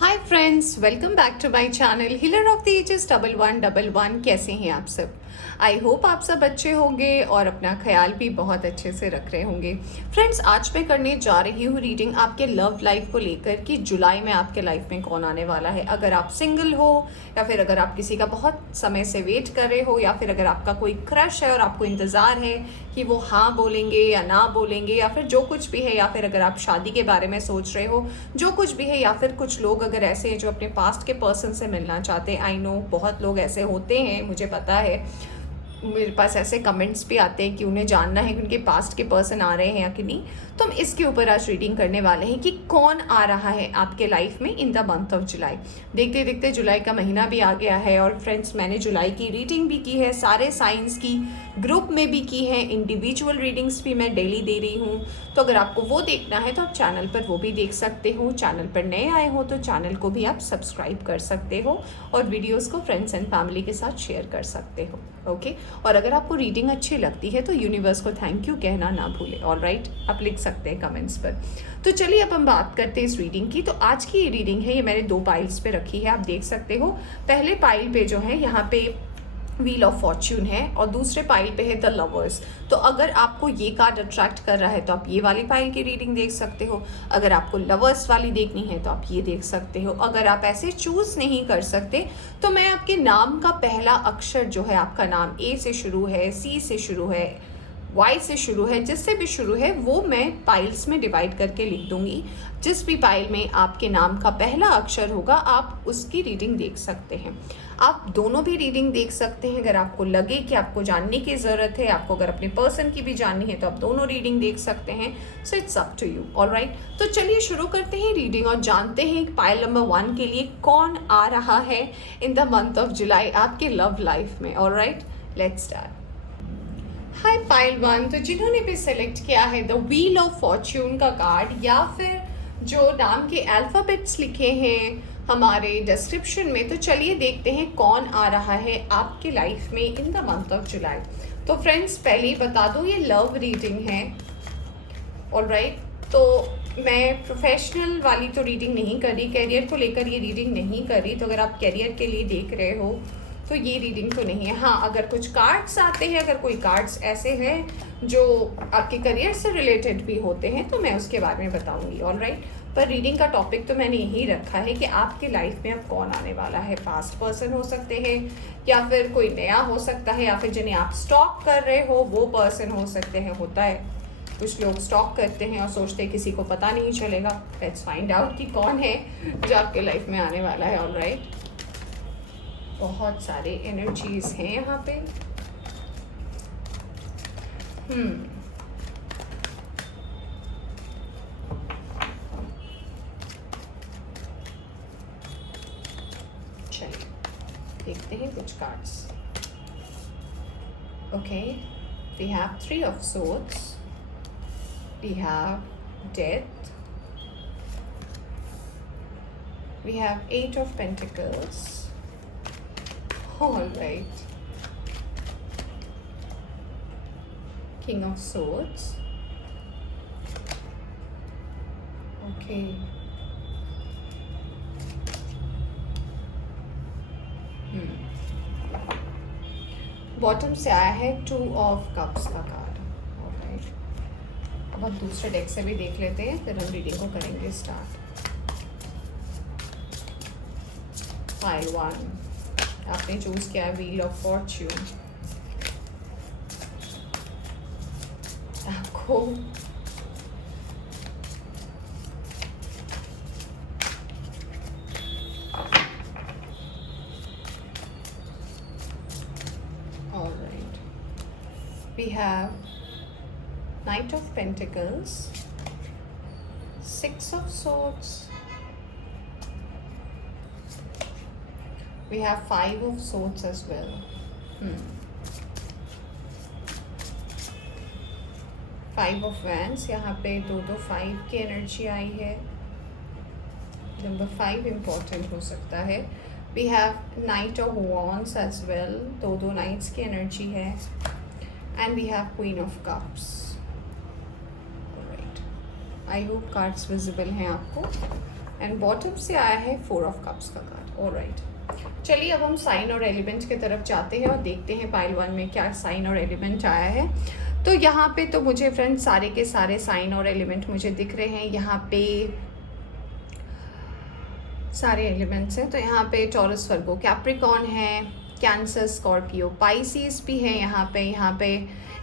Hi friends, welcome back to my channel healer of the ages 1111। कैसे हैं आप सब? आई होप आप सब अच्छे होंगे और अपना ख्याल भी बहुत अच्छे से रख रहे होंगे। फ्रेंड्स, आज मैं करने जा रही हूँ रीडिंग आपके लव लाइफ को लेकर कि जुलाई में आपके लाइफ में कौन आने वाला है। अगर आप सिंगल हो या फिर अगर आप किसी का बहुत समय से वेट कर रहे हो या फिर अगर आपका कोई क्रश है और आपको इंतज़ार है कि वो हाँ बोलेंगे या ना बोलेंगे या फिर जो कुछ भी है, या फिर अगर आप शादी के बारे में सोच रहे हो, जो कुछ भी है, या फिर कुछ लोग अगर ऐसे हैं जो अपने पास्ट के पर्सन से मिलना चाहते हैं। आई नो बहुत लोग ऐसे होते हैं, मुझे पता है। मेरे पास ऐसे कमेंट्स भी आते हैं कि उन्हें जानना है कि उनके पास्ट के पर्सन आ रहे हैं या कि नहीं। तो हम इसके ऊपर आज रीडिंग करने वाले हैं कि कौन आ रहा है आपके लाइफ में in the month of July. देखते देखते जुलाई का महीना भी आ गया है और फ्रेंड्स, मैंने जुलाई की रीडिंग भी की है, सारे साइंस की ग्रुप में भी की है, इंडिविजुअल रीडिंग्स भी मैं डेली दे रही हूँ। तो अगर आपको वो देखना है तो आप चैनल पर वो भी देख सकते हो। चैनल पर नए आए हो तो चैनल को भी आप सब्सक्राइब कर सकते हो और वीडियोज़ को फ्रेंड्स एंड फैमिली के साथ शेयर कर सकते हो। ओके, और अगर आपको रीडिंग अच्छी लगती है तो यूनिवर्स को थैंक यू कहना ना भूलें। ऑल राइट, आप लिख सकते हैं कमेंट्स पर। तो चलिए अब हम बात करते हैं इस रीडिंग की। तो आज की ये रीडिंग है, ये मैंने 2 पाइल्स पे रखी है, आप देख सकते हो। पहले पाइल पे जो है यहाँ पे व्हील ऑफ फॉर्च्यून है और दूसरे पाइल पे है द लवर्स। तो अगर आपको ये कार्ड अट्रैक्ट कर रहा है तो आप ये वाली पाइल की रीडिंग देख सकते हो। अगर आपको लवर्स वाली देखनी है तो आप ये देख सकते हो। अगर आप ऐसे चूज नहीं कर सकते तो मैं आपके नाम का पहला अक्षर जो है, आपका नाम ए से शुरू है, सी से शुरू है, वाई से शुरू है, जिससे भी शुरू है वो मैं पाइल्स में डिवाइड करके लिख दूंगी। जिस भी पाइल में आपके नाम का पहला अक्षर होगा आप उसकी रीडिंग देख सकते हैं। आप दोनों भी रीडिंग देख सकते हैं अगर आपको लगे कि आपको जानने की ज़रूरत है। आपको अगर अपने पर्सन की भी जाननी है तो आप दोनों रीडिंग देख सकते हैं। So it's up to you. All right, तो चलिए शुरू करते हैं रीडिंग और जानते हैं पाइल नंबर 1 के लिए कौन आ रहा है in the month of July आपके लव लाइफ में। All right, let's start. Hi pile 1, तो जिन्होंने भी सेलेक्ट किया है द व्हील ऑफ फॉर्च्यून का कार्ड या फिर जो नाम के अल्फ़ाबेट्स लिखे हैं हमारे डिस्क्रिप्शन में, तो चलिए देखते हैं कौन आ रहा है आपके लाइफ में in the month of July. तो फ्रेंड्स, पहले ही बता दूं ये लव रीडिंग है। ऑलराइट, तो मैं प्रोफेशनल वाली तो रीडिंग नहीं करी, कैरियर को लेकर ये रीडिंग नहीं करी। तो अगर आप कैरियर के लिए देख रहे हो तो ये रीडिंग तो नहीं है। हाँ, अगर कुछ कार्ड्स आते हैं, अगर कोई कार्ड्स ऐसे हैं जो आपके करियर से रिलेटेड भी होते हैं तो मैं उसके बारे में बताऊंगी। ऑलराइट, पर रीडिंग का टॉपिक तो मैंने यही रखा है कि आपके लाइफ में अब कौन आने वाला है। पास्ट पर्सन हो सकते हैं या फिर कोई नया हो सकता है या फिर जिन्हें आप स्टॉक कर रहे हो वो पर्सन हो सकते हैं। होता है, कुछ लोग स्टॉक करते हैं और सोचते हैं किसी को पता नहीं चलेगा। लेट्स फाइंड आउट कि कौन है जो आपके लाइफ में आने वाला है। ऑलराइट, बहुत सारे एनर्जीज हैं यहाँ पे। चलिए देखते हैं कुछ cards. Okay, we have 3 of swords, we have death, we have 8 of pentacles. All right, King of Swords. Okay. Bottom से आया है 2 ऑफ कप्स का कार्ड। ऑलराइट, अब हम दूसरे डेक से भी देख लेते हैं, फिर हम रीडिंग को करेंगे स्टार्ट। पाइल 1, आपने चूज किया व्हील ऑफ फॉर्च्यून। आपको alright, we have knight of pentacles, 6 of swords, we have 5 of swords as well. 5 of wands, यहाँ पे 2 5 की एनर्जी आई है। नंबर 5 इम्पोर्टेंट हो सकता है। We have knight of wands as well, 2 knights की एनर्जी है। And we have queen of cups. Alright, I hope cards visible हैं आपको। एंड बॉटम से आया है 4 ऑफ कप्स का कार्ड। ऑलराइट, चलिए अब हम साइन और एलिमेंट की तरफ जाते हैं और देखते हैं पाइल 1 में क्या साइन और एलिमेंट आया है। तो यहाँ पे तो मुझे फ्रेंड्स सारे के सारे साइन और एलिमेंट मुझे दिख रहे हैं। यहाँ पे सारे एलिमेंट्स हैं। तो यहाँ पे टॉरस, वर्गो, कैप्रिकॉर्न है, कैंसर, स्कॉर्पियो, पाइसिस भी है यहाँ पे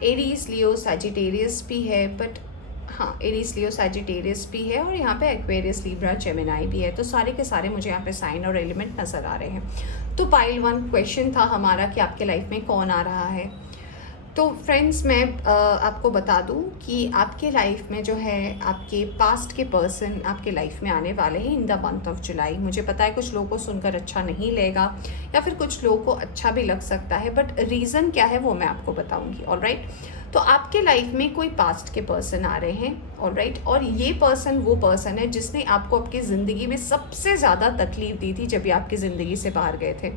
एरीज, लियो, सैजिटेरियस भी है, बट हाँ एरीज, लियो, सैजिटेरियस भी है, और यहाँ पे एक्वेरियस, लिब्रा, जेमिनाई भी है। तो सारे के सारे मुझे यहाँ पे साइन और एलिमेंट नज़र आ रहे हैं। तो पाइल 1 क्वेश्चन था हमारा कि आपके लाइफ में कौन आ रहा है। तो फ्रेंड्स मैं आपको बता दूं कि आपके लाइफ में जो है आपके पास्ट के पर्सन आपके लाइफ में आने वाले हैं in the month of July. मुझे पता है कुछ लोगों को सुनकर अच्छा नहीं लगेगा या फिर कुछ लोगों को अच्छा भी लग सकता है, बट रीज़न क्या है वो मैं आपको बताऊंगी। ऑलराइट, तो आपके लाइफ में कोई पास्ट के पर्सन आ रहे हैं। ऑलराइट, और ये पर्सन वो पर्सन है जिसने आपको आपकी ज़िंदगी में सबसे ज़्यादा तकलीफ दी थी जब ये आपकी ज़िंदगी से बाहर गए थे।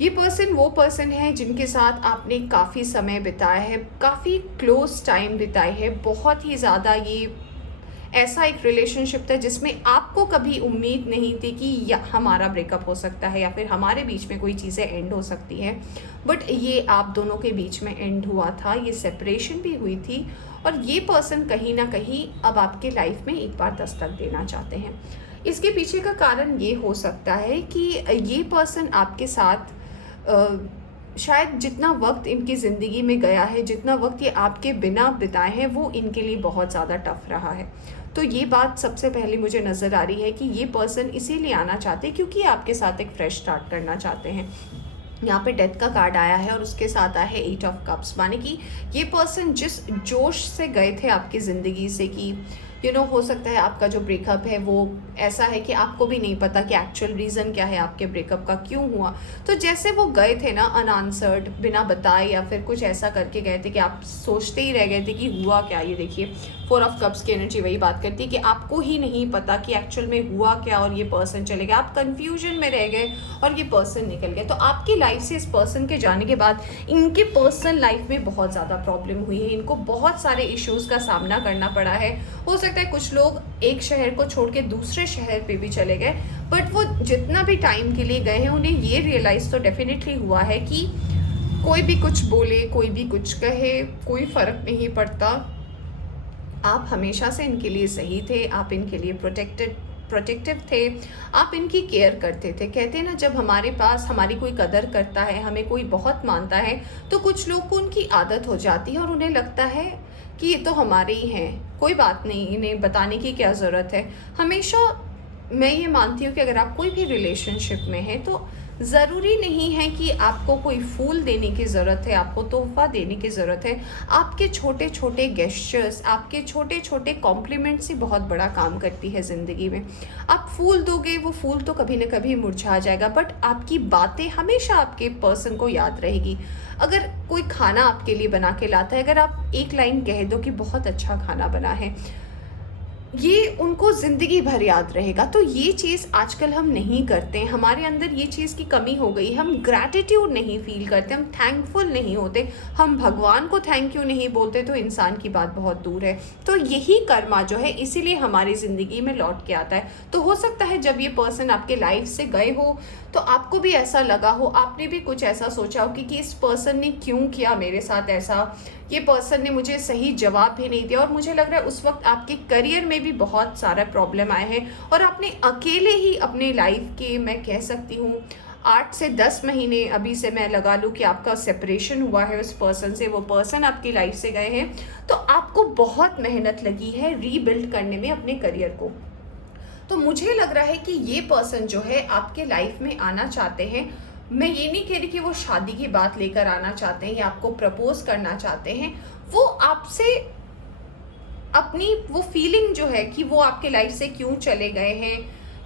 ये पर्सन वो पर्सन है जिनके साथ आपने काफ़ी समय बिताया है, काफ़ी क्लोज टाइम बिताए है, बहुत ही ज़्यादा। ये ऐसा एक रिलेशनशिप था जिसमें आपको कभी उम्मीद नहीं थी कि हमारा ब्रेकअप हो सकता है या फिर हमारे बीच में कोई चीज़ें एंड हो सकती है, बट ये आप दोनों के बीच में एंड हुआ था, ये सेपरेशन भी हुई थी, और ये पर्सन कहीं ना कहीं अब आपके लाइफ में एक बार दस्तक देना चाहते हैं। इसके पीछे का कारण ये हो सकता है कि ये पर्सन आपके साथ शायद जितना वक्त इनकी ज़िंदगी में गया है, जितना वक्त ये आपके बिना बिताए हैं, वो इनके लिए बहुत ज़्यादा टफ रहा है। तो ये बात सबसे पहले मुझे नज़र आ रही है कि ये पर्सन इसीलिए आना चाहते हैं क्योंकि आपके साथ एक फ्रेश स्टार्ट करना चाहते हैं। यहाँ पे डेथ का कार्ड आया है और उसके साथ आया है 8 ऑफ कप्स, माने कि ये पर्सन जिस जोश से गए थे आपकी ज़िंदगी से कि हो सकता है आपका जो ब्रेकअप है वो ऐसा है कि आपको भी नहीं पता कि एक्चुअल रीज़न क्या है आपके ब्रेकअप का, क्यों हुआ। तो जैसे वो गए थे ना अनआंसर्ड, बिना बताए या फिर कुछ ऐसा करके गए थे कि आप सोचते ही रह गए थे कि हुआ क्या। ये देखिए 4 ऑफ कप्स की एनर्जी वही बात करती है कि आपको ही नहीं पता कि एक्चुअल में हुआ क्या, और ये पर्सन चले गए, आप कन्फ्यूजन में रह गए और ये पर्सन निकल गया। तो आपकी लाइफ से इस पर्सन के जाने के बाद इनके पर्सनल लाइफ में बहुत ज़्यादा प्रॉब्लम हुई है, इनको बहुत सारे इश्यूज़ का सामना करना पड़ा है। हो सकता है कुछ लोग एक शहर को छोड़ के दूसरे शहर पे भी चले गए, बट वो जितना भी टाइम के लिए गए हैं उन्हें ये रियलाइज़ तो डेफिनेटली हुआ है कि कोई भी कुछ बोले, कोई भी कुछ कहे, कोई फ़र्क नहीं पड़ता। आप हमेशा से इनके लिए सही थे, आप इनके लिए प्रोटेक्टिव थे, आप इनकी केयर करते थे। कहते हैं ना, जब हमारे पास हमारी कोई कदर करता है, हमें कोई बहुत मानता है, तो कुछ लोग को उनकी आदत हो जाती है और उन्हें लगता है कि ये तो हमारे ही हैं, कोई बात नहीं, इन्हें बताने की क्या ज़रूरत है। हमेशा मैं ये मानती हूँ कि अगर आप कोई भी रिलेशनशिप में हैं तो ज़रूरी नहीं है कि आपको कोई फूल देने की ज़रूरत है, आपको तोहफा देने की ज़रूरत है। आपके छोटे छोटे गेस्चर्स, आपके छोटे छोटे कॉम्प्लीमेंट्स ही बहुत बड़ा काम करती है ज़िंदगी में। आप फूल दोगे, वो फूल तो कभी ना कभी मुरझा जाएगा, बट आपकी बातें हमेशा आपके पर्सन को याद रहेगी। अगर कोई खाना आपके लिए बना के लाता है, अगर आप एक लाइन कह दो कि बहुत अच्छा खाना बना है, ये उनको ज़िंदगी भर याद रहेगा। तो ये चीज़ आजकल हम नहीं करते हैं, हमारे अंदर ये चीज़ की कमी हो गई। हम ग्रैटिट्यूड नहीं फील करते, हम थैंकफुल नहीं होते, हम भगवान को थैंक यू नहीं बोलते, तो इंसान की बात बहुत दूर है। तो यही कर्मा जो है इसीलिए हमारी ज़िंदगी में लौट के आता है। तो हो सकता है जब ये पर्सन आपके लाइफ से गए हो तो आपको भी ऐसा लगा हो, आपने भी कुछ ऐसा सोचा हो कि इस पर्सन ने क्यों किया मेरे साथ ऐसा, ये पर्सन ने मुझे सही जवाब भी नहीं दिया। और मुझे लग रहा है उस वक्त आपके करियर में भी बहुत सारा प्रॉब्लम आए हैं और आपने अकेले ही अपने लाइफ के, मैं कह सकती हूँ 8 से 10 महीने अभी से मैं लगा लूँ कि आपका सेपरेशन हुआ है उस पर्सन से, वो पर्सन आपकी लाइफ से गए हैं। तो आपको बहुत मेहनत लगी है रीबिल्ड करने में अपने करियर को। तो मुझे लग रहा है कि ये पर्सन जो है आपके लाइफ में आना चाहते हैं। मैं ये नहीं कह रही कि वो शादी की बात लेकर आना चाहते हैं या आपको प्रपोज करना चाहते हैं, वो आपसे अपनी वो फीलिंग जो है कि वो आपके लाइफ से क्यों चले गए हैं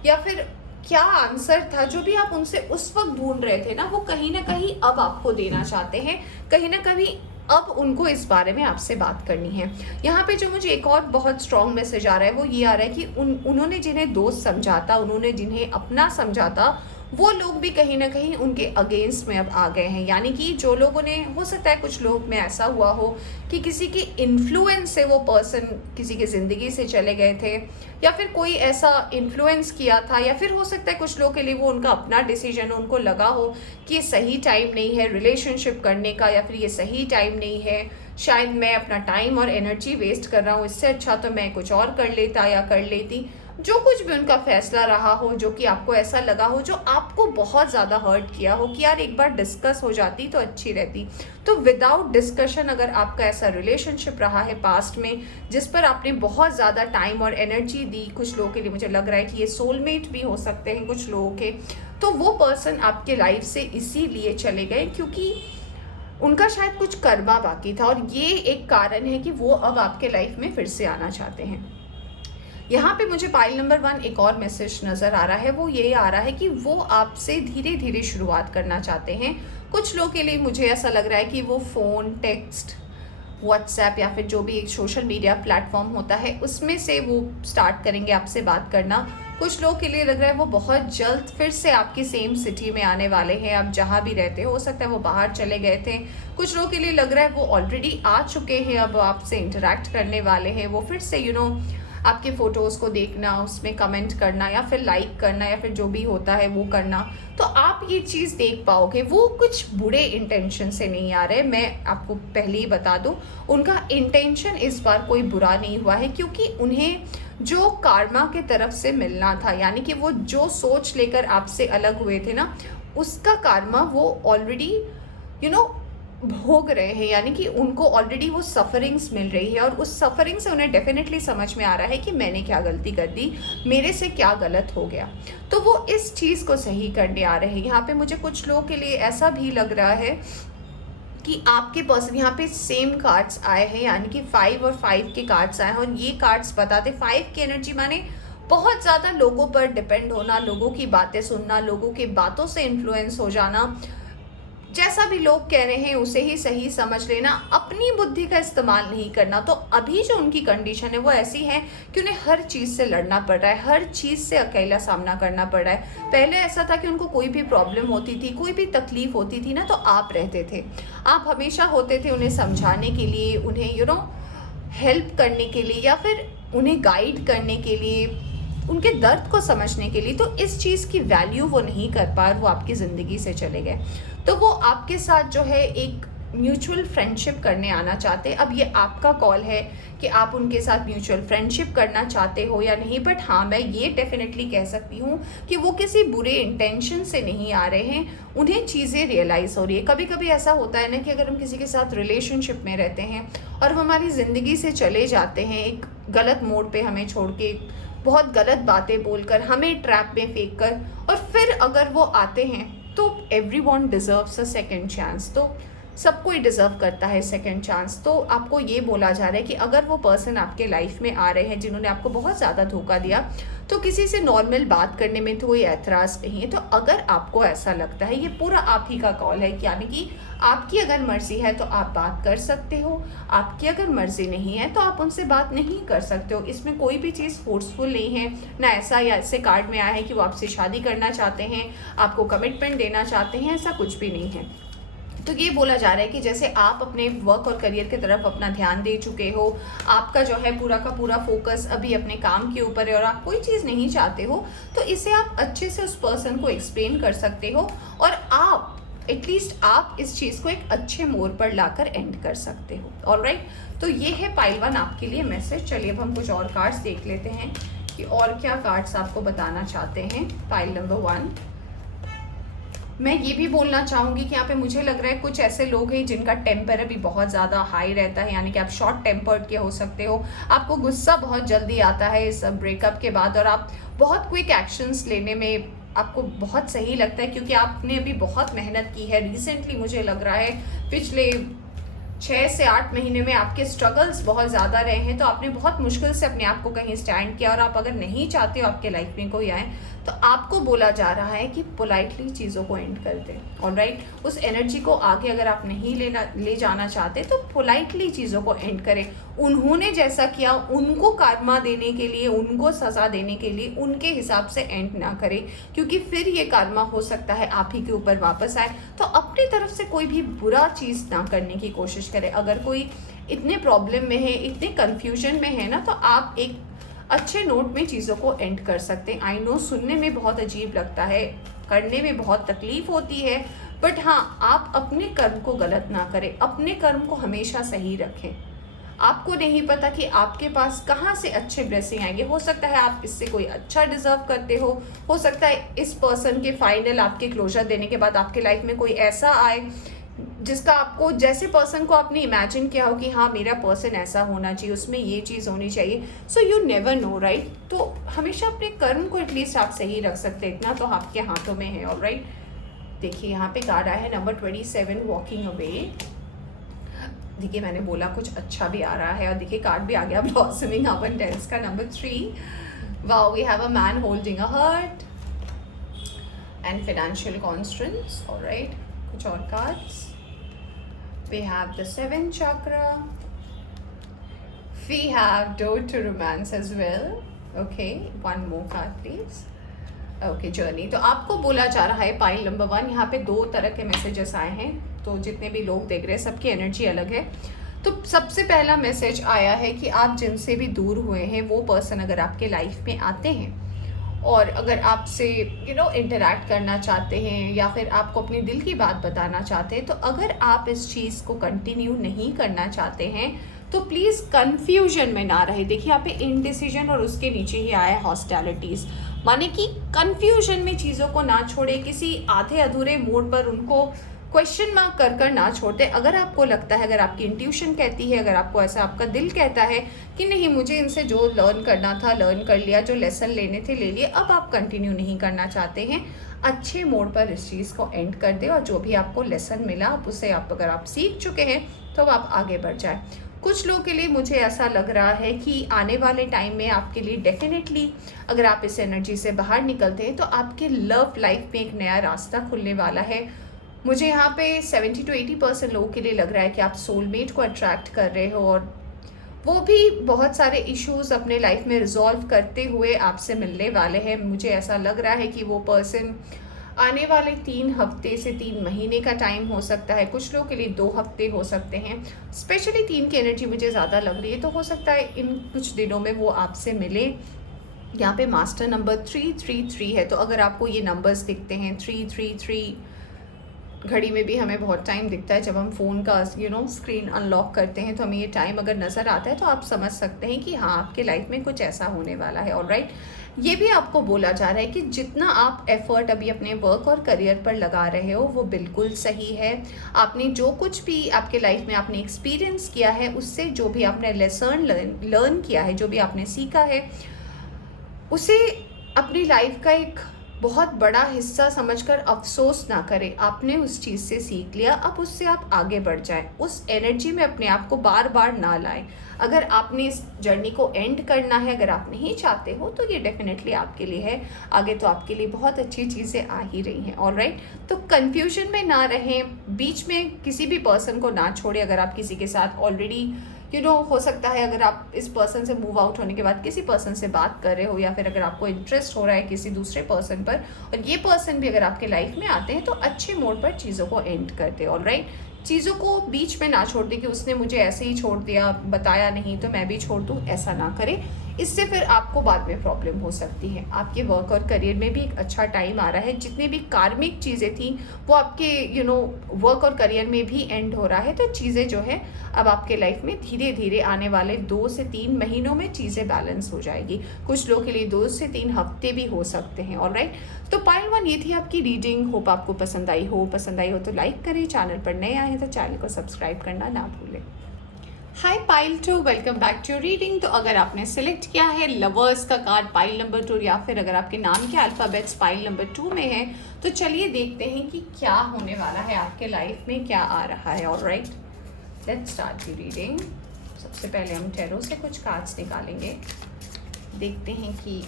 या फिर क्या आंसर था जो भी आप उनसे उस वक्त ढूंढ रहे थे ना, वो कहीं ना कहीं अब आपको देना चाहते हैं। कहीं ना कहीं अब उनको इस बारे में आपसे बात करनी है। यहाँ पे जो मुझे एक और बहुत स्ट्रॉन्ग मैसेज आ रहा है वो ये आ रहा है कि उन्होंने जिन्हें दोस्त समझा था, उन्होंने जिन्हें अपना समझा था, वो लोग भी कहीं ना कहीं उनके अगेंस्ट में अब आ गए हैं। यानी कि जो लोगों ने, हो सकता है कुछ लोग में ऐसा हुआ हो कि किसी की इन्फ्लुएंस से वो पर्सन किसी की ज़िंदगी से चले गए थे, या फिर कोई ऐसा इन्फ्लुएंस किया था, या फिर हो सकता है कुछ लोगों के लिए वो उनका अपना डिसीजन, उनको लगा हो कि ये सही टाइम नहीं है रिलेशनशिप करने का, या फिर ये सही टाइम नहीं है, शायद मैं अपना टाइम और एनर्जी वेस्ट कर रहा हूँ, इससे अच्छा तो मैं कुछ और कर लेता या कर लेती। जो कुछ भी उनका फैसला रहा हो, जो कि आपको ऐसा लगा हो, जो आपको बहुत ज़्यादा हर्ट किया हो कि यार एक बार डिस्कस हो जाती तो अच्छी रहती। तो विदाउट डिस्कशन अगर आपका ऐसा रिलेशनशिप रहा है पास्ट में जिस पर आपने बहुत ज़्यादा टाइम और एनर्जी दी, कुछ लोगों के लिए मुझे लग रहा है कि ये सोलमेट भी हो सकते हैं कुछ लोगों के, तो वो पर्सन आपके लाइफ से इसीलिए चले गए क्योंकि उनका शायद कुछ कर्मा बाकी था, और ये एक कारण है कि वो अब आपके लाइफ में फिर से आना चाहते हैं। यहाँ पे मुझे पाइल नंबर 1 एक और मैसेज नज़र आ रहा है, वो ये आ रहा है कि वो आपसे धीरे धीरे शुरुआत करना चाहते हैं। कुछ लोगों के लिए मुझे ऐसा लग रहा है कि वो फ़ोन, टेक्स्ट, व्हाट्सएप या फिर जो भी एक सोशल मीडिया प्लेटफॉर्म होता है उसमें से वो स्टार्ट करेंगे आपसे बात करना। कुछ लोगों के लिए लग रहा है वो बहुत जल्द फिर से आपकी सेम सिटी में आने वाले हैं, आप जहाँ भी रहते हो सकता है वो बाहर चले गए थे। कुछ लोगों के लिए लग रहा है वो ऑलरेडी आ चुके हैं, अब आपसे इंटरेक्ट करने वाले हैं, वो फिर से आपके फ़ोटोज़ को देखना, उसमें कमेंट करना या फिर लाइक करना या फिर जो भी होता है वो करना, तो आप ये चीज़ देख पाओगे। वो कुछ बुरे इंटेंशन से नहीं आ रहे, मैं आपको पहले ही बता दूं, उनका इंटेंशन इस बार कोई बुरा नहीं हुआ है, क्योंकि उन्हें जो कार्मा के तरफ से मिलना था, यानी कि वो जो सोच लेकर आपसे अलग हुए थे ना, उसका कार्मा वो ऑलरेडी भोग रहे हैं। यानी कि उनको ऑलरेडी वो सफरिंग्स मिल रही है, और उस सफरिंग से उन्हें डेफिनेटली समझ में आ रहा है कि मैंने क्या गलती कर दी, मेरे से क्या गलत हो गया, तो वो इस चीज़ को सही करने आ रहे हैं। यहाँ पे मुझे कुछ लोगों के लिए ऐसा भी लग रहा है कि आपके पर्सन, यहाँ पे सेम कार्ड्स आए हैं, यानी कि 5 और 5 के कार्ड्स आए हैं, और ये कार्ड्स बताते 5 की एनर्जी माने बहुत ज़्यादा लोगों पर डिपेंड होना, लोगों की बातें सुनना, लोगों की बातों से इन्फ्लुएंस हो जाना, जैसा भी लोग कह रहे हैं उसे ही सही समझ लेना, अपनी बुद्धि का इस्तेमाल नहीं करना। तो अभी जो उनकी कंडीशन है वो ऐसी है कि उन्हें हर चीज़ से लड़ना पड़ रहा है, हर चीज़ से अकेला सामना करना पड़ रहा है। पहले ऐसा था कि उनको कोई भी प्रॉब्लम होती थी, कोई भी तकलीफ होती थी ना, तो आप रहते थे, आप हमेशा होते थे उन्हें समझाने के लिए, उन्हें हेल्प करने के लिए, या फिर उन्हें गाइड करने के लिए, उनके दर्द को समझने के लिए। तो इस चीज़ की वैल्यू वो नहीं कर पा, वो आपकी ज़िंदगी से चले गए। तो वो आपके साथ जो है एक म्यूचुअल फ्रेंडशिप करने आना चाहते हैं। अब ये आपका कॉल है कि आप उनके साथ म्यूचुअल फ्रेंडशिप करना चाहते हो या नहीं, बट हाँ, मैं ये डेफिनेटली कह सकती हूँ कि वो किसी बुरे इंटेंशन से नहीं आ रहे हैं, उन्हें चीज़ें रियलाइज़ हो रही है। कभी कभी ऐसा होता है ना कि अगर हम किसी के साथ रिलेशनशिप में रहते हैं और वो हमारी ज़िंदगी से चले जाते हैं एक गलत मोड़ पर हमें छोड़ के, बहुत गलत बातें बोलकर, हमें ट्रैप में फेंक कर, और फिर अगर वो आते हैं तो everyone deserves a second chance. तो सब कोई डिज़र्व करता है सेकेंड चांस। तो आपको ये बोला जा रहा है कि अगर वो पर्सन आपके लाइफ में आ रहे हैं जिन्होंने आपको बहुत ज़्यादा धोखा दिया, तो किसी से नॉर्मल बात करने में तो कोई ऐतराज़ नहीं है। तो अगर आपको ऐसा लगता है, ये पूरा आप ही का कॉल है, यानी कि आपकी अगर मर्ज़ी है तो आप बात कर सकते हो, आपकी अगर मर्ज़ी नहीं है तो आप उनसे बात नहीं कर सकते हो। इसमें कोई भी चीज़ फोर्सफुल नहीं है ना, ऐसा या ऐसे कार्ड में आया है कि वो आपसे शादी करना चाहते हैं, आपको कमिटमेंट देना चाहते हैं, ऐसा कुछ भी नहीं है। तो ये बोला जा रहा है कि जैसे आप अपने वर्क और करियर की तरफ अपना ध्यान दे चुके हो, आपका जो है पूरा का पूरा फोकस अभी अपने काम के ऊपर है और आप कोई चीज़ नहीं चाहते हो, तो इसे आप अच्छे से उस पर्सन को एक्सप्लेन कर सकते हो, और आप एटलीस्ट आप इस चीज़ को एक अच्छे मोड़ पर लाकर एंड कर सकते हो। ऑलराइट, तो ये है पाइल 1 आपके लिए मैसेज। चलिए अब हम कुछ और कार्ड्स देख लेते हैं कि और क्या कार्ड्स आपको बताना चाहते हैं। पाइल नंबर 1, मैं ये भी बोलना चाहूँगी कि यहाँ पे मुझे लग रहा है कुछ ऐसे लोग हैं जिनका टेम्पर अभी बहुत ज़्यादा हाई रहता है, यानी कि आप शॉर्ट टेम्पर्ड के हो सकते हो, आपको गुस्सा बहुत जल्दी आता है इस ब्रेकअप के बाद, और आप बहुत क्विक एक्शंस लेने में आपको बहुत सही लगता है, क्योंकि आपने अभी बहुत मेहनत की है रिसेंटली। मुझे लग रहा है पिछले 6 से 8 महीने में आपके स्ट्रगल्स बहुत ज़्यादा रहे हैं, तो आपने बहुत मुश्किल से अपने आप को कहीं स्टैंड किया, और आप अगर नहीं चाहते हो आपके लाइफ में कोई आए, तो आपको बोला जा रहा है कि पोलाइटली चीज़ों को एंड कर दें। ऑलराइट, उस एनर्जी को आगे अगर आप नहीं ले जाना चाहते तो पोलाइटली चीज़ों को एंड करें। उन्होंने जैसा किया उनको कर्मा देने के लिए, उनको सज़ा देने के लिए उनके हिसाब से एंड ना करें, क्योंकि फिर ये कर्मा हो सकता है आप ही के ऊपर वापस आए। तो अपनी तरफ से कोई भी बुरा चीज़ ना करने की कोशिश करें। अगर कोई इतने प्रॉब्लम में है, इतने कन्फ्यूजन में है ना, तो आप एक अच्छे नोट में चीज़ों को एंड कर सकते हैं। आई नो सुनने में बहुत अजीब लगता है, करने में बहुत तकलीफ होती है, बट हाँ, आप अपने कर्म को गलत ना करें, अपने कर्म को हमेशा सही रखें। आपको नहीं पता कि आपके पास कहाँ से अच्छे ब्लेसिंग आएंगे। हो सकता है आप इससे कोई अच्छा डिजर्व करते हो सकता है इस पर्सन के फाइनल आपके क्लोजर देने के बाद आपके लाइफ में कोई ऐसा आए जिसका आपको, जैसे पर्सन को आपने इमेजिन किया हो कि हाँ मेरा पर्सन ऐसा होना चाहिए, उसमें ये चीज़ होनी चाहिए। So you never know, right. तो हमेशा अपने कर्म को एटलीस्ट आप सही रख सकते हैं, इतना तो आपके हाथों में है। ऑलराइट, देखिए यहाँ पे कार्ड आया है नंबर 27, वॉकिंग अवे। देखिए मैंने बोला कुछ अच्छा भी आ रहा है, और देखिए कार्ड भी आ गया ब्लॉसमिंग अबंडेंस का number 3। Wow, we have a man holding a heart and financial constants. Alright, कुछ और cards. We have the 7th chakra. We have door to romance as well. Okay, one more card please. Okay, journey. तो आपको बोला जा रहा है pile number 1, यहाँ पे 2 तरह के मैसेजेस आए हैं, तो जितने भी लोग देख रहे हैं सबकी एनर्जी अलग है। तो सबसे पहला मैसेज आया है कि आप जिनसे भी दूर हुए हैं वो पर्सन अगर आपके लाइफ में आते हैं और अगर आपसे इंटरैक्ट करना चाहते हैं या फिर आपको अपने दिल की बात बताना चाहते हैं, तो अगर आप इस चीज़ को कंटिन्यू नहीं करना चाहते हैं तो प्लीज़ कंफ्यूजन में ना रहे। देखिए यहाँ पे इनडिसीजन और उसके नीचे ही आया है हॉस्टिलिटीज़, माने कि कंफ्यूजन में चीज़ों को ना छोड़े, किसी आधे अधूरे मोड पर उनको क्वेश्चन मार्क कर कर ना छोड़ते। अगर आपको लगता है, अगर आपकी इंट्यूशन कहती है, अगर आपको ऐसा आपका दिल कहता है कि नहीं मुझे इनसे जो लर्न करना था लर्न कर लिया, जो लेसन लेने थे ले लिए, अब आप कंटिन्यू नहीं करना चाहते हैं, अच्छे मोड पर इस चीज़ को एंड कर दे, और जो भी आपको लेसन मिला आप उसे अगर आप सीख चुके हैं तो आप आगे बढ़ जाए। कुछ लोगों के लिए मुझे ऐसा लग रहा है कि आने वाले टाइम में आपके लिए डेफिनेटली अगर आप इस एनर्जी से बाहर निकलते हैं तो आपके लव लाइफ में एक नया रास्ता खुलने वाला है। मुझे यहाँ पे 70 to 80% लोगों के लिए लग रहा है कि आप सोलमेट को अट्रैक्ट कर रहे हो, और वो भी बहुत सारे इश्यूज अपने लाइफ में रिजॉल्व करते हुए आपसे मिलने वाले हैं। मुझे ऐसा लग रहा है कि वो पर्सन आने वाले 3 हफ्ते से 3 महीने का टाइम हो सकता है, कुछ लोगों के लिए 2 हफ्ते हो सकते हैं। स्पेशली 3 की एनर्जी मुझे ज़्यादा लग रही है, तो हो सकता है इन कुछ दिनों में वो आपसे मिले। यहाँ पे मास्टर नंबर 333 है, तो अगर आपको ये नंबर्स दिखते हैं 333, घड़ी में भी हमें बहुत टाइम दिखता है जब हम फ़ोन का स्क्रीन अनलॉक करते हैं, तो हमें ये टाइम अगर नज़र आता है तो आप समझ सकते हैं कि हाँ आपके लाइफ में कुछ ऐसा होने वाला है। ऑलराइट, ये भी आपको बोला जा रहा है कि जितना आप एफर्ट अभी अपने वर्क और करियर पर लगा रहे हो वो बिल्कुल सही है। आपने जो कुछ भी आपके लाइफ में आपने एक्सपीरियंस किया है, उससे जो भी आपने लेसन लर्न किया है, जो भी आपने सीखा है, उसे अपनी लाइफ का एक बहुत बड़ा हिस्सा समझकर अफसोस ना करें। आपने उस चीज़ से सीख लिया, अब उससे आप आगे बढ़ जाएं। उस एनर्जी में अपने आप को बार बार ना लाएं। अगर आपने इस जर्नी को एंड करना है, अगर आप नहीं चाहते हो, तो ये डेफिनेटली आपके लिए है। आगे तो आपके लिए बहुत अच्छी चीज़ें आ ही रही हैं। ऑलराइट, तो कन्फ्यूजन में ना रहें, बीच में किसी भी पर्सन को ना छोड़े। अगर आप किसी के साथ ऑलरेडी हो सकता है अगर आप इस पर्सन से मूव आउट होने के बाद किसी पर्सन से बात कर रहे हो, या फिर अगर आपको इंटरेस्ट हो रहा है किसी दूसरे पर्सन पर, और ये पर्सन भी अगर आपके लाइफ में आते हैं, तो अच्छे मोड पर चीज़ों को एंड करते हैं। ऑलराइट, चीज़ों को बीच में ना छोड़ दे कि उसने मुझे ऐसे ही छोड़ दिया, बताया नहीं तो मैं भी छोड़ दूँ, ऐसा ना करें। इससे फिर आपको बाद में प्रॉब्लम हो सकती है। आपके वर्क और करियर में भी एक अच्छा टाइम आ रहा है। जितनी भी कार्मिक चीज़ें थी वो आपके वर्क और करियर में भी एंड हो रहा है। तो चीज़ें जो है अब आपके लाइफ में धीरे धीरे आने वाले 2 से 3 महीनों में चीज़ें बैलेंस हो जाएगी। कुछ लोगों के लिए 2 से 3 हफ्ते भी हो सकते हैं। ऑलराइट, तो पाइल 1 ये थी आपकी रीडिंग। होप आपको पसंद आई हो तो लाइक करें। चैनल पर नए आए हैं तो चैनल को सब्सक्राइब करना ना भूलें। Hi pile 2, welcome back to your reading. तो अगर आपने सिलेक्ट किया है लवर्स का कार्ड पाइल नंबर 2, या फिर अगर आपके नाम के अल्फ़ाबेट्स पाइल नंबर 2 में है, तो चलिए देखते हैं कि क्या होने वाला है आपके लाइफ में, क्या आ रहा है। Alright, let's start the reading. सबसे पहले हम टैरो से कुछ कार्ड्स निकालेंगे, देखते हैं कि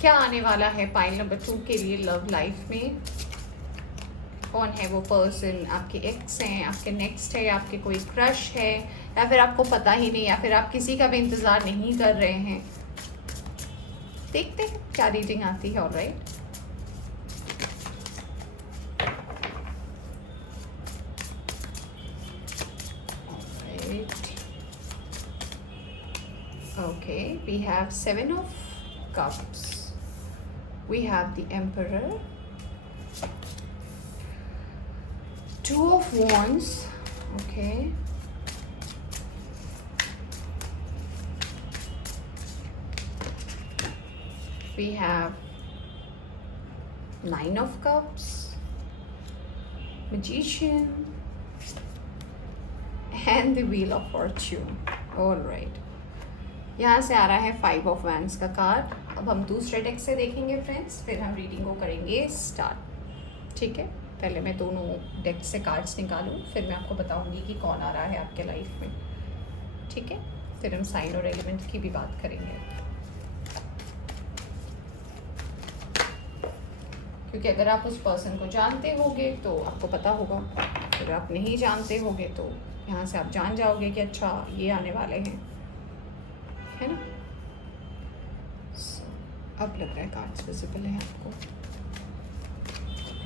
क्या आने वाला है पाइल नंबर 2 के लिए लव लाइफ में। कौन है वो पर्सन? आपके एक्स हैं, आपके नेक्स्ट है, या आपके कोई क्रश है, या फिर आपको पता ही नहीं, या फिर आप किसी का भी इंतज़ार नहीं कर रहे हैं। देखते हैं क्या रीडिंग आती है। Alright, okay, we have 7 of cups, we have the emperor, 2 of wands, okay, we have 9 of cups, magician, and the wheel of fortune. All right, यहाँ से आ रहा है 5 ऑफ वैंड्स का कार्ड। अब हम दूसरे डेक से देखेंगे फ्रेंड्स, फिर हम रीडिंग को करेंगे स्टार्ट। ठीक है, पहले मैं दोनों डेक से कार्ड्स निकालूं, फिर मैं आपको बताऊंगी कि कौन आ रहा है आपके लाइफ में। ठीक है, फिर हम साइन और एलिमेंट की भी बात करेंगे, क्योंकि अगर आप उस पर्सन को जानते होगे तो आपको पता होगा, अगर आप नहीं जानते होगे तो यहाँ से आप जान जाओगे कि अच्छा ये आने वाले हैं, है ना। अब लग रहा है कार्ड्स विजिबल है आपको।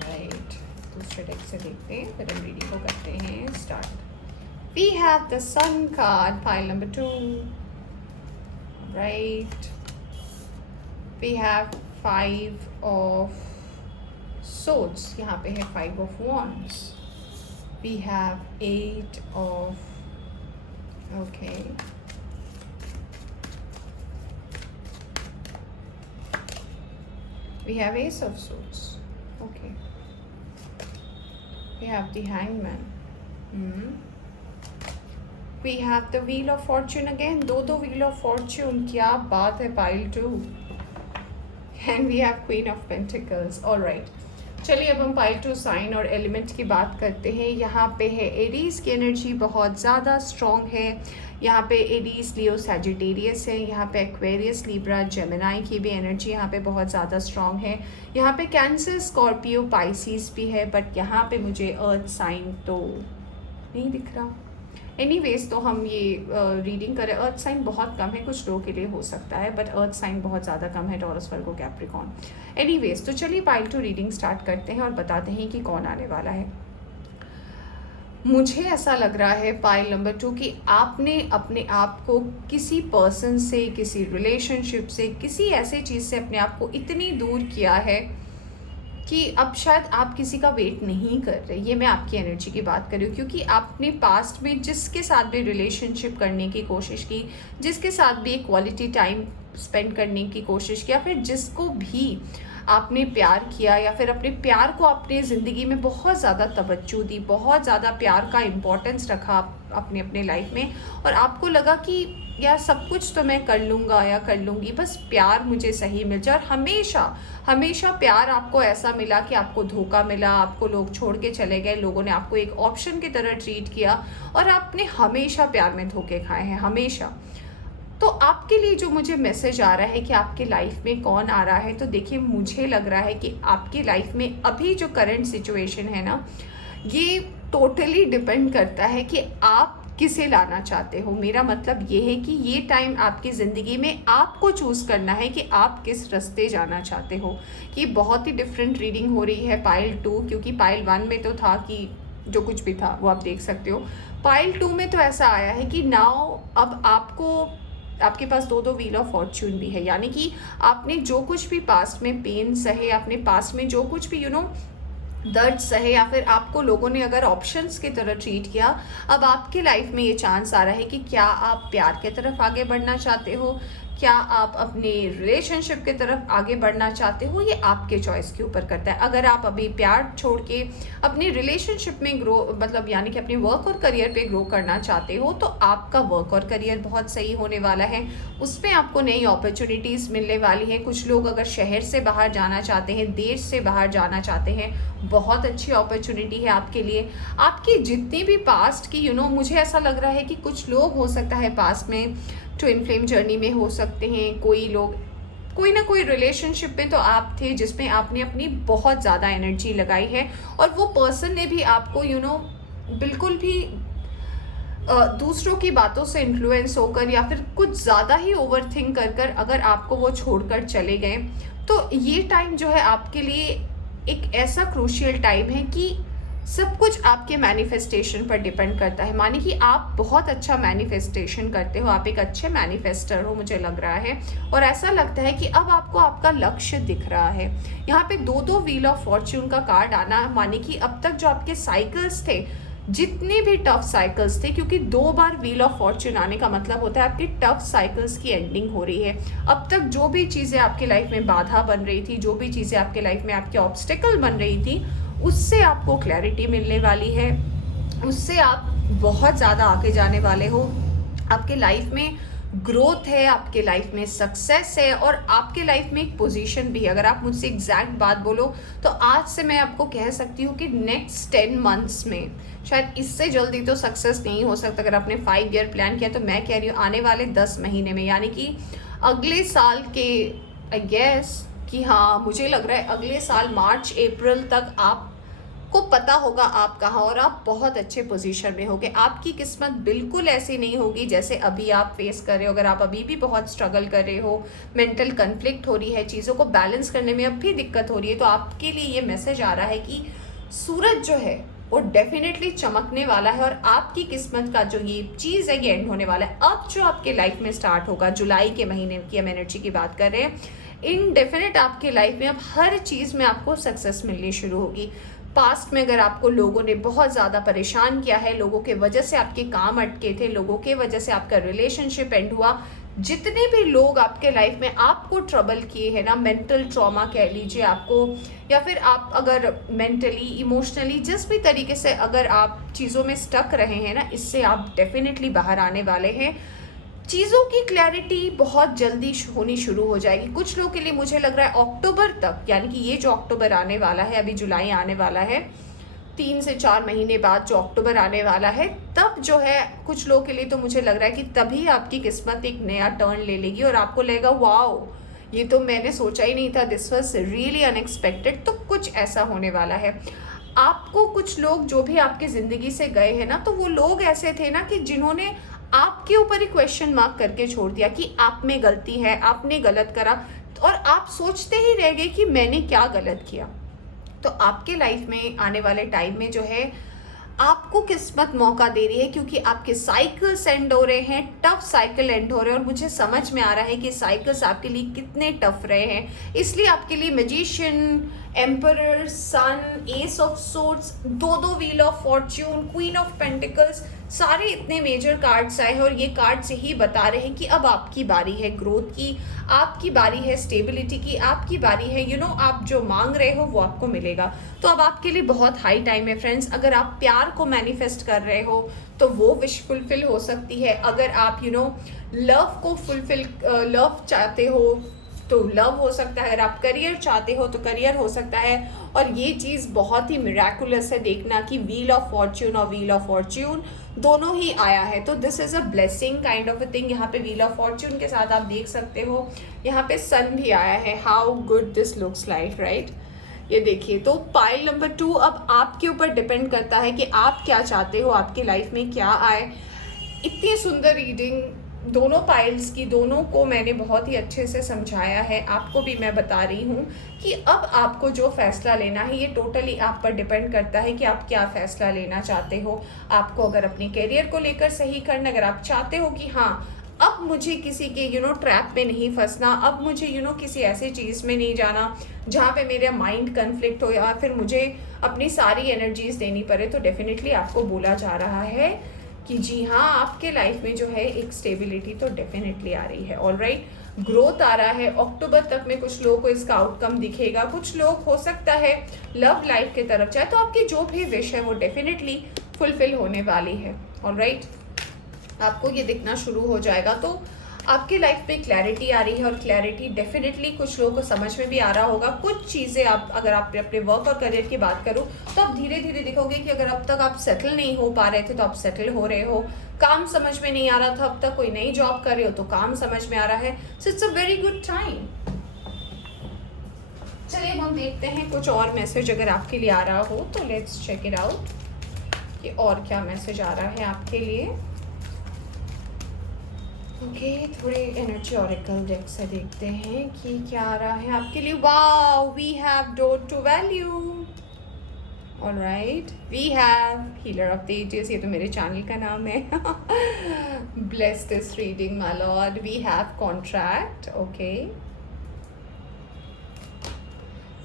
राइट, दूसरे डेक से देखते हैं, फिर हम रीडिंग को करते हैं start. We have the sun card, pile number 2। Right, we have 5 of swords, यहाँ पे है 5 of wands, we have 8 of, okay, we have ace of swords, okay, we have the hangman, we have the wheel of fortune again, दो wheel of fortune, क्या बात है pile 2, and we have queen of pentacles। all right, चलिए अब हम pile 2 sign और element की बात करते हैं। यहाँ पे है एरीज की एनर्जी बहुत ज़्यादा स्ट्रॉन्ग है। यहाँ पे एरीज, लियो, सैजिटेरियस है। यहाँ पे एक्वेरियस, लिब्रा, जेमिनाई की भी एनर्जी यहाँ पे बहुत ज़्यादा स्ट्रॉन्ग है। यहाँ पे कैंसर, स्कॉर्पियो, पाइसिस भी है, बट यहाँ पे मुझे अर्थ साइन तो नहीं दिख रहा। एनीवेज, तो हम ये रीडिंग करें। अर्थ साइन बहुत कम है, कुछ लोगों के लिए हो सकता है, बट अर्थ साइन बहुत ज़्यादा कम है, टॉरस, वर्गो, कैप्रिकॉर्न। एनीवेज, तो चलिए पाइल 2 रीडिंग स्टार्ट करते हैं और बताते हैं कि कौन आने वाला है। मुझे ऐसा लग रहा है पाइल नंबर 2 कि आपने अपने आप को किसी पर्सन से, किसी रिलेशनशिप से, किसी ऐसे चीज़ से अपने आप को इतनी दूर किया है कि अब शायद आप किसी का वेट नहीं कर रहे। ये मैं आपकी एनर्जी की बात कर रही हूँ, क्योंकि आपने पास्ट में जिसके साथ भी रिलेशनशिप करने की कोशिश की, जिसके साथ भी क्वालिटी टाइम स्पेंड करने की कोशिश की, या फिर जिसको भी आपने प्यार किया, या फिर अपने प्यार को अपने ज़िंदगी में बहुत ज़्यादा तवज्जो दी, बहुत ज़्यादा प्यार का इम्पोर्टेंस रखा अपने अपने लाइफ में, और आपको लगा कि यार सब कुछ तो मैं कर लूँगा या कर लूँगी, बस प्यार मुझे सही मिल जाए। और हमेशा हमेशा प्यार आपको ऐसा मिला कि आपको धोखा मिला, आपको लोग छोड़ के चले गए, लोगों ने आपको एक ऑप्शन की तरह ट्रीट किया, और आपने हमेशा प्यार में धोखे खाए हैं, हमेशा। तो आपके लिए जो मुझे मैसेज आ रहा है कि आपकी लाइफ में कौन आ रहा है, तो देखिए मुझे लग रहा है कि आपकी लाइफ में अभी जो करंट सिचुएशन है ना, ये टोटली डिपेंड करता है कि आप किसे लाना चाहते हो। मेरा मतलब ये है कि ये टाइम आपकी ज़िंदगी में आपको चूज़ करना है कि आप किस रास्ते जाना चाहते हो। कि बहुत ही डिफरेंट रीडिंग हो रही है पाइल 2, क्योंकि पाइल 1 में तो था कि जो कुछ भी था वो आप देख सकते हो। पाइल 2 में तो ऐसा आया है कि नाउ अब आपके पास दो व्हील ऑफ फॉर्च्यून भी है, यानी कि आपने जो कुछ भी पास्ट में पेन सहे, अपने पास्ट में जो कुछ भी दर्द सहे, या फिर आपको लोगों ने अगर ऑप्शंस की तरह ट्रीट किया, अब आपके लाइफ में ये चांस आ रहा है कि क्या आप प्यार की तरफ आगे बढ़ना चाहते हो, क्या आप अपने रिलेशनशिप की तरफ आगे बढ़ना चाहते हो, ये आपके चॉइस के ऊपर करता है। अगर आप अभी प्यार छोड़ के अपनी रिलेशनशिप में ग्रो मतलब यानी कि अपने वर्क और करियर पे ग्रो करना चाहते हो, तो आपका वर्क और करियर बहुत सही होने वाला है। उसमें आपको नई अपॉर्चुनिटीज़ मिलने वाली हैं। कुछ लोग अगर शहर से बाहर जाना चाहते हैं, देश से बाहर जाना चाहते हैं, बहुत अच्छी अपॉर्चुनिटी है आपके लिए। आपकी जितनी भी पास्ट की मुझे ऐसा लग रहा है कि कुछ लोग हो सकता है पास्ट में ट्विन फ्लेम जर्नी में हो सकते हैं। कोई लोग कोई ना कोई रिलेशनशिप में तो आप थे जिसमें आपने अपनी बहुत ज़्यादा एनर्जी लगाई है, और वो पर्सन ने भी आपको बिल्कुल भी दूसरों की बातों से इन्फ्लुएंस होकर या फिर कुछ ज़्यादा ही ओवर थिंक कर अगर आपको वो छोड़कर चले गए, तो ये टाइम जो है आपके लिए एक ऐसा क्रूशियल टाइम है कि सब कुछ आपके मैनिफेस्टेशन पर डिपेंड करता है। माने कि आप बहुत अच्छा मैनिफेस्टेशन करते हो, आप एक अच्छे मैनिफेस्टर हो मुझे लग रहा है, और ऐसा लगता है कि अब आपको आपका लक्ष्य दिख रहा है। यहाँ पे दो व्हील ऑफ फॉर्च्यून का कार्ड आना, माने कि अब तक जो आपके साइकिल्स थे, जितने भी टफ साइकिल्स थे, क्योंकि 2 बार व्हील ऑफ फॉर्च्यून आने का मतलब होता है आपकी टफ साइकिल्स की एंडिंग हो रही है। अब तक जो भी चीज़ें आपकी लाइफ में बाधा बन रही थी, जो भी चीज़ें आपके लाइफ में आपके ऑब्स्टिकल बन रही थी, उससे आपको क्लैरिटी मिलने वाली है। उससे आप बहुत ज़्यादा आगे जाने वाले हो। आपके लाइफ में ग्रोथ है, आपके लाइफ में सक्सेस है, और आपके लाइफ में एक पोजीशन भी है। अगर आप मुझसे एग्जैक्ट बात बोलो तो आज से मैं आपको कह सकती हूँ कि नेक्स्ट 10 मंथ्स में, शायद इससे जल्दी तो सक्सेस नहीं हो सकता। अगर आपने 5 ईयर प्लान किया, तो मैं कह रही हूँ आने वाले 10 महीने में, यानी कि अगले साल के आई गेस कि हाँ, मुझे लग रहा है अगले साल मार्च अप्रैल तक आपको पता होगा आप कहाँ, और आप बहुत अच्छे पोजीशन में होगे। आपकी किस्मत बिल्कुल ऐसी नहीं होगी जैसे अभी आप फेस कर रहे हो। अगर आप अभी भी बहुत स्ट्रगल कर रहे हो, मेंटल कन्फ्लिक्ट हो रही है, चीज़ों को बैलेंस करने में अब भी दिक्कत हो रही है, तो आपके लिए ये मैसेज आ रहा है कि सूरज जो है वो डेफिनेटली चमकने वाला है, और आपकी किस्मत का जो ये चीज़ है ये एंड होने वाला है। अब जो आपके लाइफ में स्टार्ट होगा, जुलाई के महीने की हम एनर्जी की बात कर रहे हैं, इन डेफिनेट आपके लाइफ में अब हर चीज़ में आपको सक्सेस मिलनी शुरू होगी। पास्ट में अगर आपको लोगों ने बहुत ज़्यादा परेशान किया है, लोगों के वजह से आपके काम अटके थे, लोगों के वजह से आपका रिलेशनशिप एंड हुआ, जितने भी लोग आपके लाइफ में आपको ट्रबल किए हैं ना, मेंटल ट्रॉमा कह लीजिए आपको, या फिर आप अगर मेंटली इमोशनली जिस भी तरीके से अगर आप चीज़ों में स्टक रहे हैं ना, इससे आप डेफिनेटली बाहर आने वाले हैं। चीज़ों की क्लैरिटी बहुत जल्दी होनी शुरू हो जाएगी। कुछ लोगों के लिए मुझे लग रहा है अक्टूबर तक, यानी कि ये जो अक्टूबर आने वाला है, अभी जुलाई आने वाला है, 3 से 4 महीने बाद जो अक्टूबर आने वाला है, तब जो है कुछ लोगों के लिए तो मुझे लग रहा है कि तभी आपकी किस्मत एक नया टर्न ले लेगी, और आपको लगेगा वाओ, ये तो मैंने सोचा ही नहीं था, दिस वॉज रियली अनएक्सपेक्टेड। तो कुछ ऐसा होने वाला है। आपको कुछ लोग जो भी आपकी ज़िंदगी से गए हैं ना, तो वो लोग ऐसे थे ना कि जिन्होंने आपके ऊपर ही क्वेश्चन मार्क करके छोड़ दिया कि आप में गलती है, आपने गलत करा, और आप सोचते ही रह गए कि मैंने क्या गलत किया। तो आपके लाइफ में आने वाले टाइम में जो है आपको किस्मत मौका दे रही है, क्योंकि आपके साइकिल्स एंड हो रहे हैं, टफ साइकिल एंड हो रहे हैं, और मुझे समझ में आ रहा है कि साइकिल्स आपके लिए कितने टफ रहे हैं। इसलिए आपके लिए magician, emperor, sun, ace of swords, दो wheel of fortune, queen of pentacles, सारे इतने मेजर कार्ड्स आए हैं, और ये कार्ड्स यही बता रहे हैं कि अब आपकी बारी है ग्रोथ की, आपकी बारी है स्टेबिलिटी की, आपकी बारी है आप जो मांग रहे हो वो आपको मिलेगा। तो अब आपके लिए बहुत हाई टाइम है फ्रेंड्स। अगर आप प्यार को मैनिफेस्ट कर रहे हो तो वो विश फुलफिल हो सकती है। अगर आप लव को लव चाहते हो तो लव हो सकता है। अगर आप करियर चाहते हो तो करियर हो सकता है। और ये चीज़ बहुत ही मिराकुलस है, देखना कि व्हील ऑफ फॉर्च्यून और व्हील ऑफ फॉर्च्यून दोनों ही आया है। तो this is a blessing kind of a thing. यहाँ पे व्हील ऑफ फॉर्च्यून के साथ आप देख सकते हो यहाँ पे सन भी आया है। How good this looks like, right. ये देखिए, तो पाइल नंबर 2 अब आपके ऊपर डिपेंड करता है कि आप क्या चाहते हो, आपकी लाइफ में क्या आए। इतनी सुंदर रीडिंग दोनों पाइल्स की, दोनों को मैंने बहुत ही अच्छे से समझाया है। आपको भी मैं बता रही हूँ कि अब आपको जो फैसला लेना है ये टोटली आप पर डिपेंड करता है कि आप क्या फैसला लेना चाहते हो। आपको अगर अपने करियर को लेकर सही करना, अगर आप चाहते हो कि हाँ अब मुझे किसी के ट्रैप में नहीं फंसना, अब मुझे किसी ऐसी चीज़ में नहीं जाना जहाँ पे मेरा माइंड कन्फ्लिक्ट हो या फिर मुझे अपनी सारी एनर्जीज देनी पड़े, तो डेफिनेटली आपको बोला जा रहा है कि जी हाँ, आपके लाइफ में जो है एक स्टेबिलिटी तो डेफिनेटली आ रही है। ऑलराइट, ग्रोथ आ रहा है। अक्टूबर तक में कुछ लोगों को इसका आउटकम दिखेगा। कुछ लोग हो सकता है लव लाइफ की तरफ जाए, तो आपकी जो भी विश है वो डेफिनेटली फुलफिल होने वाली है। ऑलराइट, आपको ये दिखना शुरू हो जाएगा। तो आपकी लाइफ पे क्लैरिटी आ रही है, और क्लैरिटी डेफिनेटली कुछ लोगों को समझ में भी आ रहा होगा। कुछ चीज़ें आप, अगर आप अपने वर्क और करियर की बात करूँ, तो आप धीरे धीरे दिखोगे कि अगर अब तक आप सेटल नहीं हो पा रहे थे तो आप सेटल हो रहे हो। काम समझ में नहीं आ रहा था अब तक, कोई नई जॉब कर रहे हो तो काम समझ में आ रहा है। So it's a very good time. चलिए हम देखते हैं कुछ और मैसेज अगर आपके लिए आ रहा हो तो लेट्स चेक इट आउट कि और क्या मैसेज आ रहा है आपके लिए। ओके, थोड़े एनर्जी ऑरेकल डेक से देखते हैं कि क्या आ रहा है आपके लिए। Wow, we have door to value. Alright, we have healer of the ages, ये तो मेरे चैनल का नाम है। Bless this reading my lord. We have contract. Okay,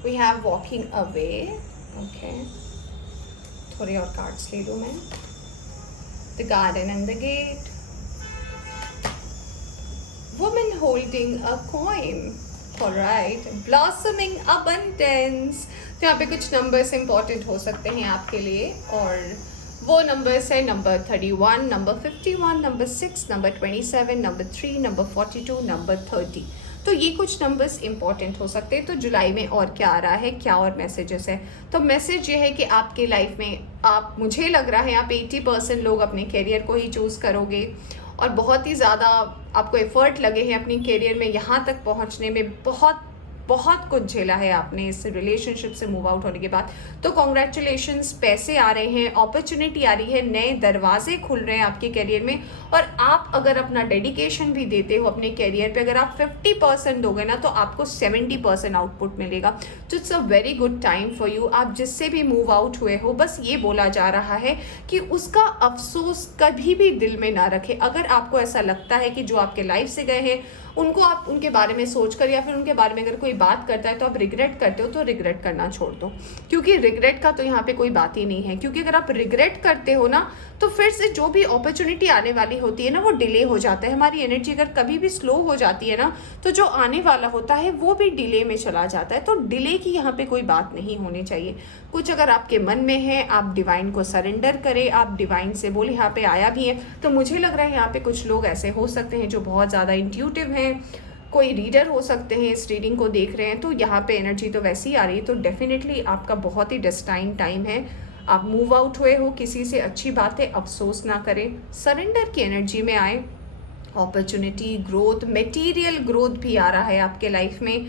we have walking away. Okay, थोड़े और कार्ड्स ले लूँ मैं। The garden and the gate, woman holding a coin, alright, blossoming abundance। तो यहाँ पे कुछ नंबर्स इंपॉर्टेंट हो सकते हैं आपके लिए, और वो नंबर्स है number 31, number 51, number 6, number 27, number 3, number 42, number 30। तो ये कुछ नंबर्स इंपॉर्टेंट हो सकते हैं। तो जुलाई में और क्या आ रहा है, क्या और मैसेजेस है? तो मैसेज ये है कि आपके लाइफ में आप, मुझे लग रहा है आप 80% लोग अपने करियर को ही चूज़ करोगे, और बहुत ही ज़्यादा आपको एफर्ट लगे हैं अपनी करियर में यहाँ तक पहुँचने में। बहुत बहुत कुछ झेला है आपने इस रिलेशनशिप से मूव आउट होने के बाद। तो कॉन्ग्रेचुलेशंस, पैसे आ रहे हैं, अपॉर्चुनिटी आ रही है, नए दरवाजे खुल रहे हैं आपके करियर में। और आप अगर अपना डेडिकेशन भी देते हो अपने करियर पे, अगर आप 50% दोगे ना तो आपको 70% आउटपुट मिलेगा। तो it's a very good time for you. आप जिससे भी मूव आउट हुए हो, बस ये बोला जा रहा है कि उसका अफसोस कभी भी दिल में ना रखें। अगर आपको ऐसा लगता है कि जो आपके लाइफ से गए हैं उनको आप उनके बारे में सोचकर, या फिर उनके बारे में अगर कोई बात करता है तो आप रिग्रेट करते हो, तो रिग्रेट करना छोड़ दो, क्योंकि रिग्रेट का तो यहाँ पे कोई बात ही नहीं है। क्योंकि अगर आप रिग्रेट करते हो ना तो फिर से जो भी अपॉर्चुनिटी आने वाली होती है ना वो डिले हो जाता है। हमारी एनर्जी अगर कभी भी स्लो हो जाती है ना तो जो आने वाला होता है वो भी डिले में चला जाता है। तो डिले की यहाँ पे कोई बात नहीं होनी चाहिए। कुछ अगर आपके मन में है, आप डिवाइन को सरेंडर करें, आप डिवाइन से बोले। यहाँ पे आया भी है, तो मुझे लग रहा है यहाँ पे कुछ लोग ऐसे हो सकते हैं जो बहुत ज़्यादा इंट्यूटिव हैं, कोई रीडर हो सकते हैं इस रीडिंग को देख रहे हैं। तो यहाँ पे एनर्जी तो वैसी आ रही है, तो डेफिनेटली आपका बहुत ही डेस्टाइन टाइम है। आप मूव आउट हुए हो किसी से, अच्छी बात है, अफसोस ना करें, सरेंडर की एनर्जी में आए। अपॉर्चुनिटी, ग्रोथ, मटेरियल ग्रोथ भी आ रहा है आपके लाइफ में।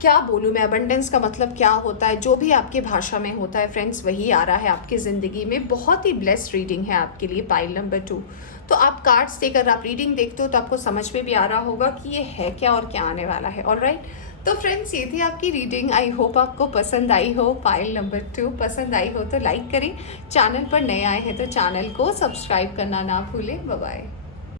क्या बोलूँ मैं, अबंडेंस का मतलब क्या होता है, जो भी आपकी भाषा में होता है फ्रेंड्स, वही आ रहा है आपकी ज़िंदगी में। बहुत ही ब्लेस्ड रीडिंग है आपके लिए, पाइल नंबर 2। तो आप कार्ड्स देकर आप रीडिंग देखते हो तो आपको समझ में भी आ रहा होगा कि ये है क्या और क्या आने वाला है। ऑलराइट, तो फ्रेंड्स ये थी आपकी रीडिंग। आई होप आपको पसंद आई हो। पाइल नंबर 2 पसंद आई हो तो लाइक करें, चैनल पर नए आए हैं तो चैनल को सब्सक्राइब करना ना भूलें। Bye bye.